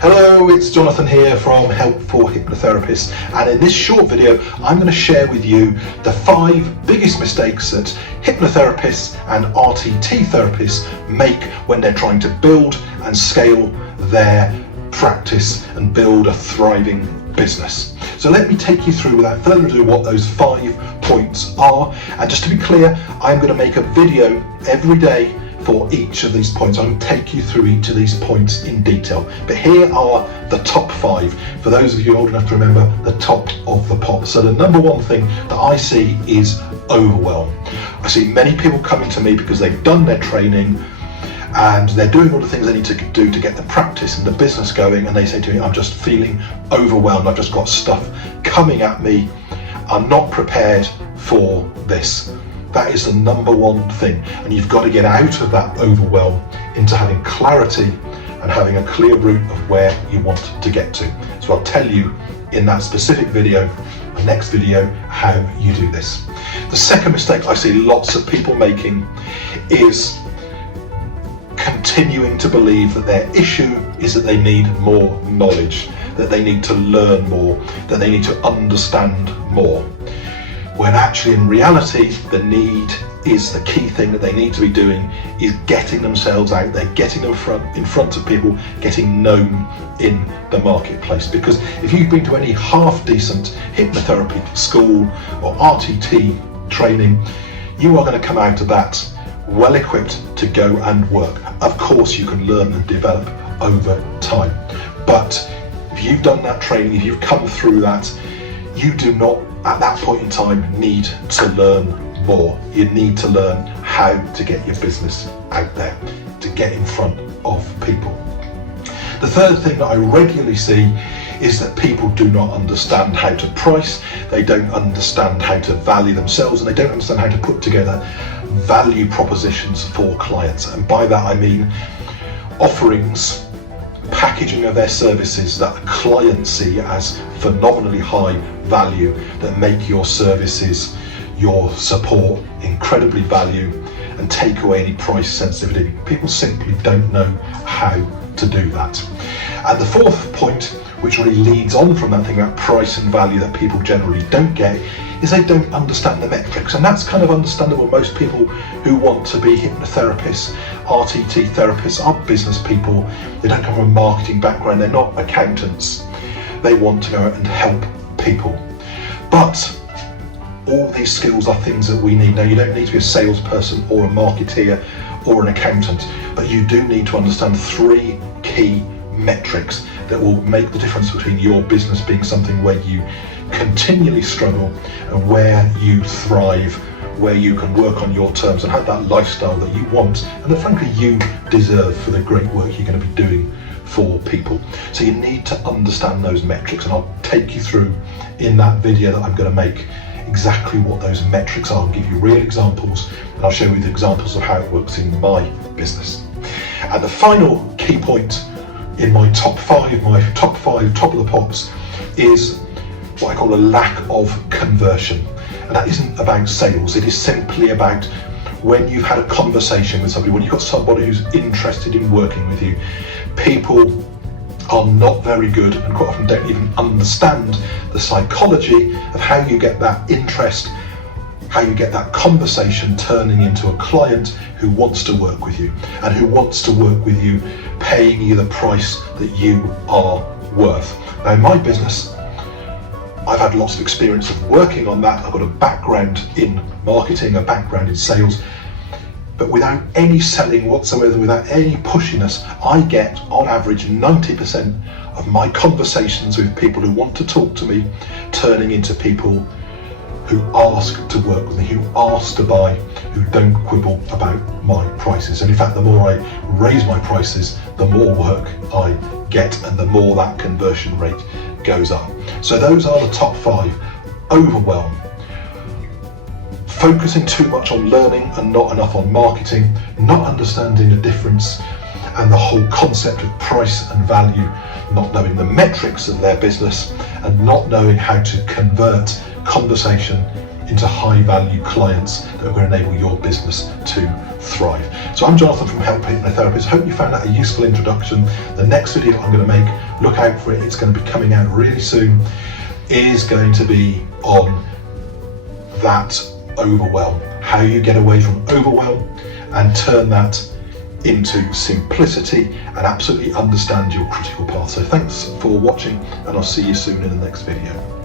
Hello, it's Jonathan here from Help for Hypnotherapists, and in this short video I'm going to share with you the 5 biggest mistakes that hypnotherapists and RTT therapists make when they're trying to build and scale their practice and build a thriving business. So let me take you through, without further ado, what those 5 points are. And just to be clear, I'm going to make a video every day for each of these points. I'm going to take you through each of these points in detail. But here are the top 5. For those of you old enough to remember, the top of the pot. So the number one thing that I see is overwhelm. I see many people coming to me because they've done their training and they're doing all the things they need to do to get the practice and the business going, and they say to me, I'm just feeling overwhelmed, I've just got stuff coming at me, I'm not prepared for this. That is the number one thing, and you've got to get out of that overwhelm into having clarity and having a clear route of where you want to get to. So I'll tell you in that specific video, the next video, how you do this. The second mistake I see lots of people making is continuing to believe that their issue is that they need more knowledge, that they need to learn more, that they need to understand more. When actually in reality the need is the key thing that they need to be doing is getting themselves out there, getting them in front of people, getting known in the marketplace. Because if you've been to any half decent hypnotherapy school or RTT training, you are going to come out of that well equipped to go and work. Of course you can learn and develop over time, but if you've done that training, if you've come through that, you do not at that point in time need to learn more. You need to learn how to get your business out there, to get in front of people. The third thing that I regularly see is that people do not understand how to price, they don't understand how to value themselves, and they don't understand how to put together value propositions for clients. And by that I mean offerings, packaging of their services that clients see as phenomenally high value, that make your services, your support incredibly value and take away any price sensitivity. People simply don't know how to do that. And the fourth point, which really leads on from that thing about price and value that people generally don't get, is they don't understand the metrics. And that's kind of understandable. Most people who want to be hypnotherapists, RTT therapists, are business people. They don't come from a marketing background, they're not accountants. They want to go out and help people. But all these skills are things that we need. Now, you don't need to be a salesperson or a marketeer or an accountant, but you do need to understand 3 key metrics that will make the difference between your business being something where you continually struggle and where you thrive, where you can work on your terms and have that lifestyle that you want and that frankly you deserve for the great work you're going to be doing for people. So you need to understand those metrics, and I'll take you through in that video that I'm going to make exactly what those metrics are. I'll give you real examples and I'll show you the examples of how it works in my business. And the final key point in my top 5, top of the pops, is what I call a lack of conversion. And that isn't about sales, it is simply about when you've had a conversation with somebody, when you've got somebody who's interested in working with you. People are not very good and quite often don't even understand the psychology of how you get that interest, how you get that conversation turning into a client who wants to work with you and who wants to work with you paying you the price that you are worth. Now in my business, I've had lots of experience of working on that. I've got a background in marketing, a background in sales, but without any selling whatsoever, without any pushiness, I get on average 90% of my conversations with people who want to talk to me turning into people who ask to work with me, who ask to buy, who don't quibble about my prices. And in fact, the more I raise my prices, the more work I get and the more that conversion rate goes up. So those are the top 5. Overwhelm. Focusing too much on learning and not enough on marketing, not understanding the difference and the whole concept of price and value, not knowing the metrics of their business and not knowing how to convert conversation into high value clients that are going to enable your business to thrive. So I'm Jonathan from Hypnotherapists. Hope you found that a useful introduction. The next video I'm going to make, look out for it, it's going to be coming out really soon, is going to be on that overwhelm, how you get away from overwhelm and turn that into simplicity and absolutely understand your critical path. So thanks for watching, and I'll see you soon in the next video.